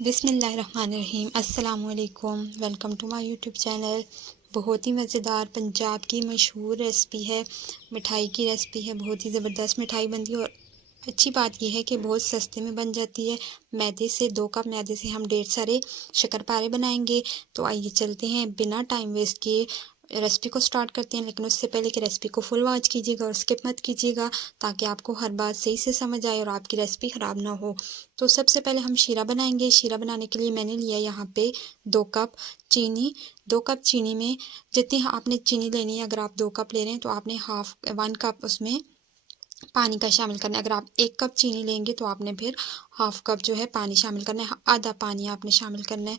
बिस्मिल्लाहिर्रहमानिर्रहीम। अस्सलामुअलैकुम। Welcome to my YouTube channel. बहुत ही मज़ेदार पंजाब की मशहूर रेसिपी है, मिठाई की रेसिपी है। बहुत ही ज़बरदस्त मिठाई बनती है और अच्छी बात यह है कि बहुत सस्ते में बन जाती है। मैदे से 2 कप मैदे से हम ढेर सारे शक्करपारे बनाएंगे। तो आइए चलते हैं, बिना टाइम वेस्ट किए रेसिपी को स्टार्ट करते हैं। लेकिन उससे पहले कि रेसिपी को फुल वॉच कीजिएगा और स्किप मत कीजिएगा, ताकि आपको हर बात सही से समझ आए और आपकी रेसिपी ख़राब ना हो। तो सबसे पहले हम शीरा बनाएंगे। शीरा बनाने के लिए मैंने लिया यहाँ पे 2 कप चीनी। 2 कप चीनी में जितनी आपने चीनी लेनी है, अगर आप 2 कप ले रहे हैं तो आपने 1 कप उसमें पानी का शामिल करना है। अगर आप 1 कप चीनी लेंगे तो आपने फिर 1/2 कप जो है पानी शामिल करना है, आधा पानी आपने शामिल करना है।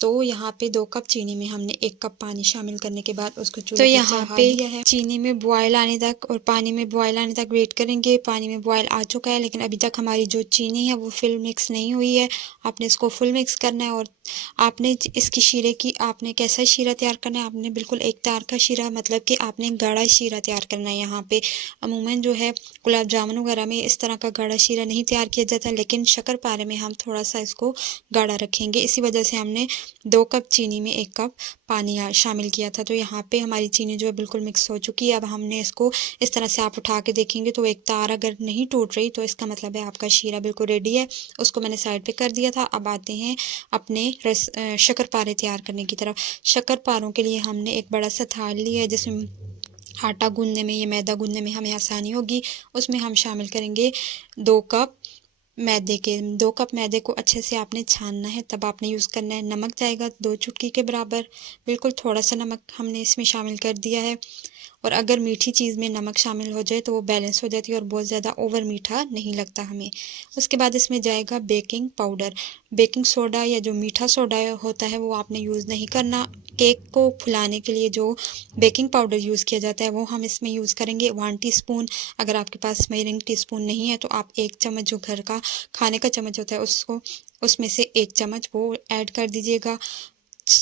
तो यहाँ पे 2 कप चीनी में हमने 1 कप पानी शामिल करने के बाद उसको चूल्हे पे चढ़ा दिया है। चीनी में बॉयल आने तक और पानी में बॉयल आने तक वेट करेंगे। पानी में बॉयल आ चुका है, लेकिन अभी तक हमारी जो चीनी है वो फुल मिक्स नहीं हुई है। आपने इसको फुल मिक्स करना है और आपने इसकी शीरे की आपने कैसा शीरा तैयार करना है, आपने बिल्कुल एक तार का शीरा, मतलब कि आपने गाढ़ा शीरा तैयार करना है। यहाँ पे अमूमन जो है गुलाब जामुन वगैरह में इस तरह का गाढ़ा शीरा नहीं तैयार किया जाता, लेकिन शक्करपारे में हम थोड़ा सा इसको गाढ़ा रखेंगे। इसी वजह से हमने 2 कप चीनी में 1 कप पानी शामिल किया था। तो यहाँ पे हमारी चीनी जो है बिल्कुल मिक्स हो चुकी है। अब हमने इसको इस तरह से आप उठा के देखेंगे तो एक तार अगर नहीं टूट रही तो इसका मतलब है आपका शीरा बिल्कुल रेडी है। उसको मैंने साइड पे कर दिया था। अब आते हैं अपने शक्करपारे तैयार करने की तरफ। शक्करपारों के लिए हमने एक बड़ा सा थाल लिया है, जिसमें आटा गूंदने में या मैदा गूंदने में हमें आसानी होगी। उसमें हम शामिल करेंगे 2 कप मैदे के। 2 कप मैदे को अच्छे से आपने छानना है, तब आपने यूज़ करना है। नमक जाएगा 2 चुटकी के बराबर, बिल्कुल थोड़ा सा नमक हमने इसमें शामिल कर दिया है। और अगर मीठी चीज़ में नमक शामिल हो जाए तो वो बैलेंस हो जाती है और बहुत ज़्यादा ओवर मीठा नहीं लगता हमें। उसके बाद इसमें जाएगा बेकिंग पाउडर। बेकिंग सोडा या जो मीठा सोडा होता है वो आपने यूज़ नहीं करना। केक को फुलाने के लिए जो बेकिंग पाउडर यूज़ किया जाता है वो हम इसमें यूज़ करेंगे 1 टीस्पून। अगर आपके पास मेजरिंग टीस्पून नहीं है तो आप 1 चम्मच जो घर का खाने का चम्मच होता है उसको उसमें से 1 चम्मच वो ऐड कर दीजिएगा।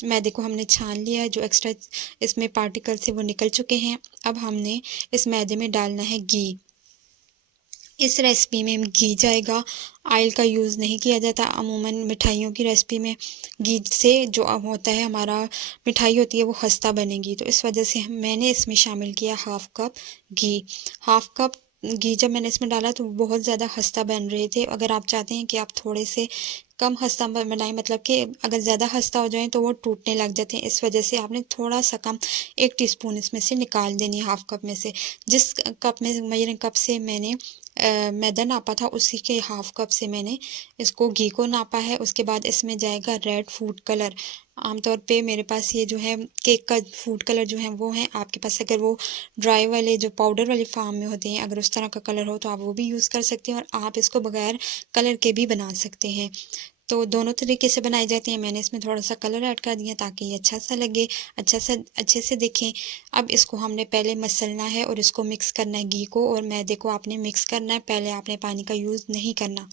मैदे को हमने छान लिया है, जो एक्स्ट्रा इसमें पार्टिकल्स है वो निकल चुके हैं। अब हमने इस मैदे में डालना है घी। इस रेसिपी में घी जाएगा, ऑयल का यूज़ नहीं किया जाता। अमूमन मिठाइयों की रेसिपी में घी से जो होता है हमारा मिठाई होती है वो खस्ता बनेगी, तो इस वजह से मैंने इसमें शामिल किया 1/2 कप घी। 1/2 कप घी जब मैंने इसमें डाला तो बहुत ज़्यादा खस्ता बन रहे थे। अगर आप चाहते हैं कि आप थोड़े से कम खस्ता बनाएं, मतलब कि अगर ज़्यादा खस्ता हो जाए तो वो टूटने लग जाते हैं, इस वजह से आपने थोड़ा सा कम 1 टीस्पून इसमें से निकाल देनी है 1/2 कप में से। जिस कप में मेजरिंग कप से मैंने मैदा नापा था उसी के 1/2 कप से मैंने इसको घी को नापा है। उसके बाद इसमें जाएगा रेड फूड कलर। आमतौर पे मेरे पास ये जो है केक का फूड कलर जो है वो है। आपके पास अगर वो ड्राई वाले जो पाउडर वाले फार्म में होते हैं, अगर उस तरह का कलर हो तो आप वो भी यूज़ कर सकते हैं, और आप इसको बगैर कलर के भी बना सकते हैं। तो दोनों तरीके से बनाए जाते हैं। मैंने इसमें थोड़ा सा कलर ऐड कर दिया ताकि ये अच्छा सा लगे, अच्छे से दिखें। अब इसको हमने पहले मसलना है और इसको मिक्स करना है। घी को और मैदे को आपने मिक्स करना है, पहले आपने पानी का यूज़ नहीं करना,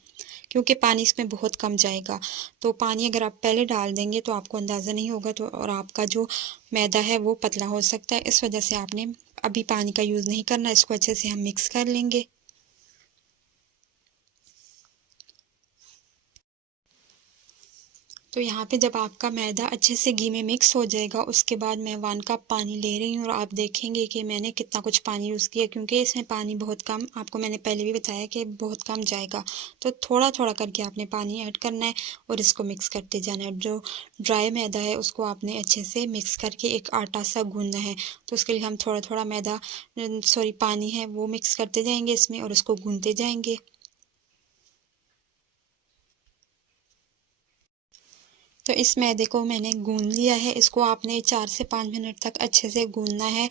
क्योंकि पानी इसमें बहुत कम जाएगा। तो पानी अगर आप पहले डाल देंगे तो आपको अंदाज़ा नहीं होगा, तो और आपका जो मैदा है वो पतला हो सकता है। इस वजह से आपने अभी पानी का यूज़ नहीं करना। इसको अच्छे से हम मिक्स कर लेंगे। तो यहाँ पे जब आपका मैदा अच्छे से घी में मिक्स हो जाएगा, उसके बाद मैं 1 कप पानी ले रही हूँ और आप देखेंगे कि मैंने कितना कुछ पानी यूज़ किया, क्योंकि इसमें पानी बहुत कम, आपको मैंने पहले भी बताया कि बहुत कम जाएगा। तो थोड़ा थोड़ा करके आपने पानी ऐड करना है और इसको मिक्स करते जाना है। जो ड्राई मैदा है उसको आपने अच्छे से मिक्स करके एक आटा सा गूंदना है। तो उसके लिए हम थोड़ा थोड़ा पानी है वो मिक्स करते जाएंगे इसमें और उसको गूंदते जाएंगे। तो इस मैदे को मैंने गूंद लिया है। इसको आपने 4 से 5 मिनट तक अच्छे से गूंदना है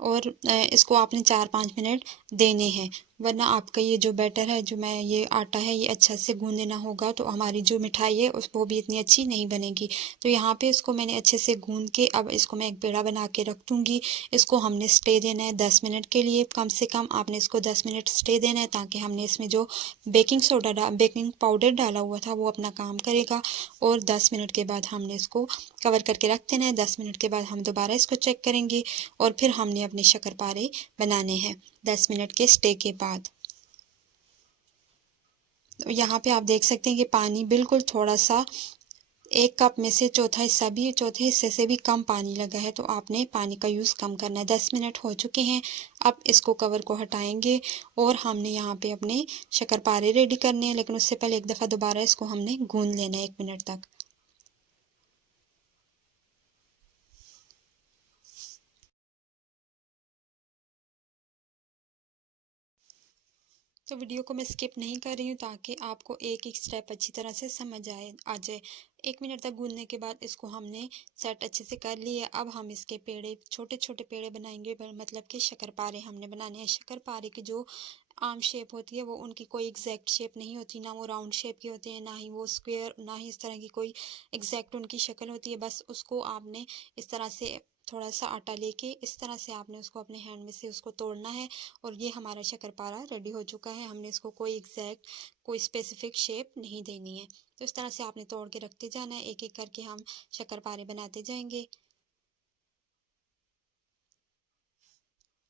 और इसको आपने 4-5 मिनट देने हैं, वरना आपका ये जो बैटर है, जो मैं ये आटा है, ये अच्छा से गूंद लेना होगा, तो हमारी जो मिठाई है उस वो भी इतनी अच्छी नहीं बनेगी। तो यहाँ पे इसको मैंने अच्छे से गूंद के अब इसको मैं एक पेड़ा बना के रख दूँगी। इसको हमने स्टे देना है 10 मिनट के लिए, कम से कम आपने इसको 10 मिनट स्टे देना है, ताकि हमने इसमें जो बेकिंग पाउडर डाला हुआ था वो अपना काम करेगा। और 10 मिनट के बाद हमने इसको कवर करके रख देना है। 10 मिनट के बाद हम दोबारा इसको चेक करेंगे और फिर हमने अपने शक्करपारे बनाने हैं 10 मिनट के स्टे के बाद। तो यहाँ पे आप देख सकते हैं कि पानी बिल्कुल थोड़ा सा 1 कप में से चौथा हिस्सा भी, चौथे हिस्से से भी कम पानी लगा है, तो आपने पानी का यूज़ कम करना है। 10 मिनट हो चुके हैं। अब इसको कवर को हटाएंगे और हमने यहाँ पे अपने शक्करपारे रेडी करने हैं, लेकिन उससे पहले एक दफ़ा दोबारा इसको हमने गूंद लेना है 1 मिनट तक। तो वीडियो को मैं स्किप नहीं कर रही हूँ ताकि आपको एक एक स्टेप अच्छी तरह से समझ आ जाए। 1 मिनट तक गूंदने के बाद इसको हमने सेट अच्छे से कर लिया। अब हम इसके पेड़े, छोटे छोटे पेड़े बनाएंगे, मतलब कि शक्करपारे हमने बनाने हैं। शक्करपारे की जो आम शेप होती है वो उनकी कोई एग्जैक्ट शेप नहीं होती, ना वो राउंड शेप की होती है, ना ही वो स्क्वायर, ना ही इस तरह की कोई एग्जैक्ट उनकी शक्ल होती है। बस उसको आपने इस तरह से थोड़ा सा आटा लेके इस तरह से आपने उसको अपने हैंड में से उसको तोड़ना है और ये हमारा शक्करपारा रेडी हो चुका है। हमने इसको कोई एग्जैक्ट, कोई स्पेसिफिक शेप नहीं देनी है। तो इस तरह से आपने तोड़ के रखते जाना है, एक एक करके हम शक्करपारे बनाते जाएंगे।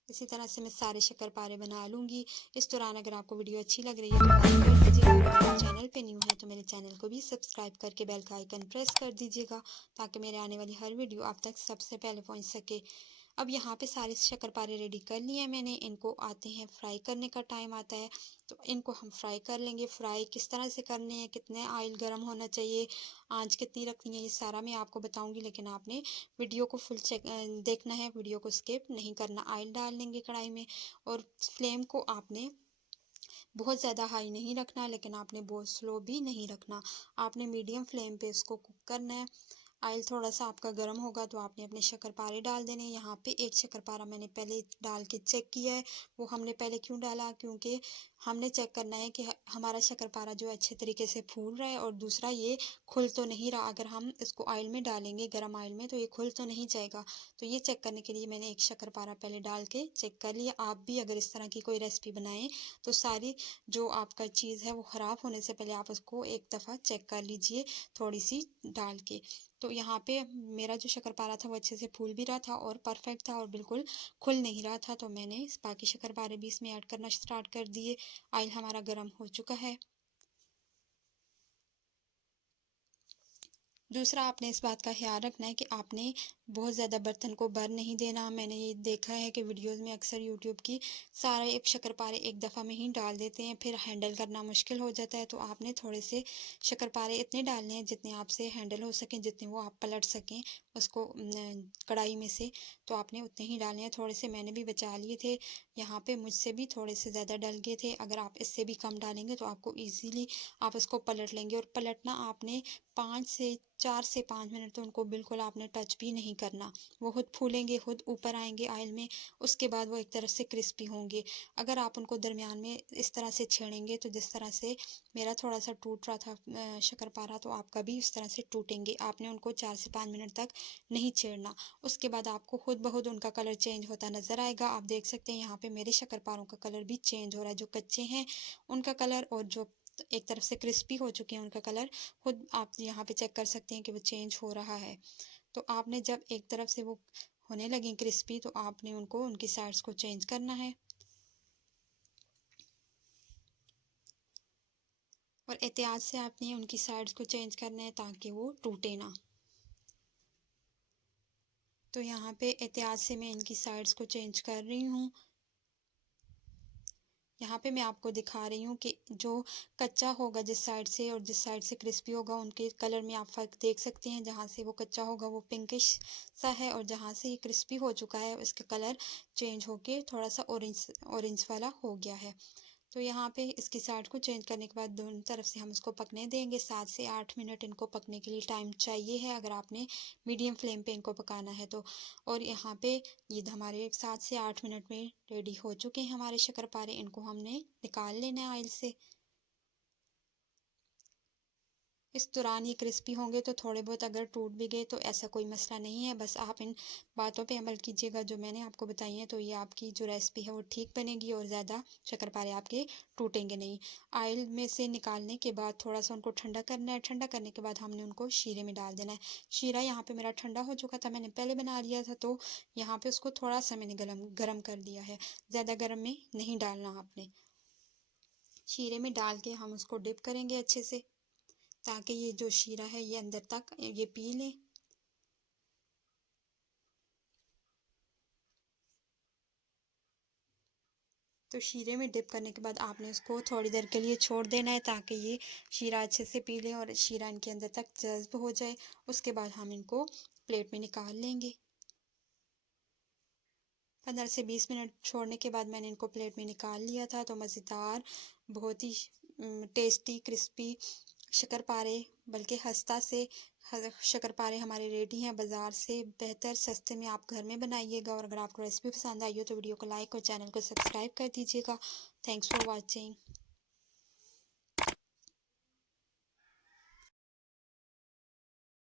इसी तरह से मैं सारे शक्करपारे बना लूँगी। इस दौरान अगर आपको वीडियो अच्छी लग रही है तो लाइक कर दीजिएगा, और अगर आप चैनल पे न्यू है तो मेरे चैनल को भी सब्सक्राइब करके बेल का आइकन प्रेस कर दीजिएगा, ताकि मेरे आने वाली हर वीडियो आप तक सबसे पहले पहुंच सके। अब यहाँ पे सारे शक्करपारे रेडी कर लिए हैं मैंने। इनको आते हैं फ्राई करने का टाइम आता है, तो इनको हम फ्राई कर लेंगे। फ्राई किस तरह से करने हैं, कितने ऑयल गर्म होना चाहिए, आंच कितनी रखनी है, ये सारा मैं आपको बताऊंगी, लेकिन आपने वीडियो को फुल चेक देखना है, वीडियो को स्किप नहीं करना। ऑयल डाल लेंगे कढ़ाई में और फ्लेम को आपने बहुत ज़्यादा हाई नहीं रखना, लेकिन आपने बहुत स्लो भी नहीं रखना। आपने मीडियम फ्लेम पे इसको कुक करना है। ऑयल थोड़ा सा आपका गर्म होगा तो आपने अपने शक्करपारे डाल देने। यहाँ पे एक शक्करपारा मैंने पहले डाल के चेक किया है। वो हमने पहले क्यों डाला, क्योंकि हमने चेक करना है कि हमारा शक्करपारा जो अच्छे तरीके से फूल रहा है, और दूसरा ये खुल तो नहीं रहा। अगर हम इसको ऑयल में डालेंगे, गर्म ऑयल में, तो ये खुल तो नहीं जाएगा। तो ये चेक करने के लिए मैंने एक शक्करपारा पहले डाल के चेक कर लिया। आप भी अगर इस तरह की कोई रेसिपी बनाएं तो सारी जो आपका चीज़ है वो ख़राब होने से पहले आप उसको एक दफ़ा चेक कर लीजिए, थोड़ी सी डाल के। तो यहाँ पे मेरा जो शक्करपारा था वो अच्छे से फूल भी रहा था और परफेक्ट था और बिल्कुल खुल नहीं रहा था, तो मैंने बाकी शक्करपारे भी इसमें ऐड करना स्टार्ट कर दिए। ऑयल हमारा गर्म हो चुका है। दूसरा, आपने इस बात का ख्याल रखना है कि आपने बहुत ज़्यादा बर्तन को भर नहीं देना। मैंने ये देखा है कि वीडियोस में अक्सर यूट्यूब की सारे एक शक्करपारे एक दफ़ा में ही डाल देते हैं, फिर हैंडल करना मुश्किल हो जाता है। तो आपने थोड़े से शक्करपारे इतने डालने हैं जितने आपसे हैंडल हो सकें, जितने वो आप पलट सकें उसको कढ़ाई में से, तो आपने उतने ही डालने हैं। थोड़े से मैंने भी बचा लिए थे, यहाँ पे मुझसे भी थोड़े से ज़्यादा डल गए थे। अगर आप इससे भी कम डालेंगे तो आपको ईजीली आप इसको पलट लेंगे। और पलटना आपने 4 से 5 मिनट, तो उनको बिल्कुल आपने टच भी नहीं करना। वो खुद फूलेंगे, खुद ऊपर आएंगे ऑयल में, उसके बाद वो एक तरफ से क्रिस्पी होंगे। अगर आप उनको दरमियान में इस तरह से छेड़ेंगे, तो जिस तरह से मेरा थोड़ा सा टूट रहा था शक्करपारा, तो आपका भी इस तरह से टूटेंगे। आपने उनको 4 से 5 मिनट तक नहीं छेड़ना। उसके बाद आपको खुद ब खुद उनका कलर चेंज होता नज़र आएगा। आप देख सकते हैं यहाँ पे मेरे शक्करपारों का कलर भी चेंज हो रहा है। जो कच्चे हैं उनका कलर, और जो एक तरफ से क्रिस्पी हो चुके हैं उनका कलर, खुद आप यहाँ पे चेक कर सकते हैं कि वो चेंज हो रहा है। तो आपने जब एक तरफ से वो होने लगे क्रिस्पी, तो आपने उनको, उनकी साइड्स को चेंज करना है और एहतियात से आपने उनकी साइड्स को चेंज करना है ताकि वो टूटे ना। तो यहाँ पे एहतियात से मैं इनकी साइड्स को चेंज कर रही हूँ। यहाँ पे मैं आपको दिखा रही हूँ कि जो कच्चा होगा जिस साइड से और जिस साइड से क्रिस्पी होगा, उनके कलर में आप फ़र्क देख सकते हैं। जहाँ से वो कच्चा होगा वो पिंकिश सा है, और जहाँ से ये क्रिस्पी हो चुका है उसका कलर चेंज होके थोड़ा सा ऑरेंज ऑरेंज वाला हो गया है। तो यहाँ पे इसकी साइड को चेंज करने के बाद दोनों तरफ से हम इसको पकने देंगे। 7 से 8 मिनट इनको पकने के लिए टाइम चाहिए है, अगर आपने मीडियम फ्लेम पे इनको पकाना है तो। और यहाँ पे ये हमारे 7 से 8 मिनट में रेडी हो चुके हैं हमारे शक्करपारे। इनको हमने निकाल लेना है ऑयल से। इस दौरान ये क्रिस्पी होंगे, तो थोड़े बहुत अगर टूट भी गए तो ऐसा कोई मसला नहीं है। बस आप इन बातों पे अमल कीजिएगा जो मैंने आपको बताई हैं, तो ये आपकी जो रेसिपी है वो ठीक बनेगी और ज़्यादा शक्करपारे आपके टूटेंगे नहीं। ऑयल में से निकालने के बाद थोड़ा सा उनको ठंडा करना है। ठंडा करने के बाद हमने उनको शीरे में डाल देना है। शीरा यहाँ पे मेरा ठंडा हो चुका था, मैंने पहले बना लिया था, तो यहाँ पे उसको थोड़ा सा मैंने गर्म कर दिया है। ज़्यादा गर्म में नहीं डालना आपने। शीरे में डाल के हम उसको डिप करेंगे अच्छे से। ताकि ये जो शीरा है ये अंदर तक ये पी ले। तो शीरे में डिप करने के बाद आपने इसको थोड़ी देर के लिए छोड़ देना है ताकि ये शीरा अच्छे से पी लें और शीरा इनके अंदर तक जज्ब हो जाए। उसके बाद हम इनको प्लेट में निकाल लेंगे। 15 से 20 मिनट छोड़ने के बाद मैंने इनको प्लेट में निकाल लिया था। तो मज़ेदार, बहुत ही टेस्टी, क्रिस्पी शक्करपारे, बल्कि खस्ता से शक्करपारे हमारे रेडी हैं बाज़ार से बेहतर सस्ते में। आप घर में बनाइएगा और अगर आपको रेसिपी पसंद आई हो तो वीडियो को लाइक और चैनल को सब्सक्राइब कर दीजिएगा। Thanks for watching.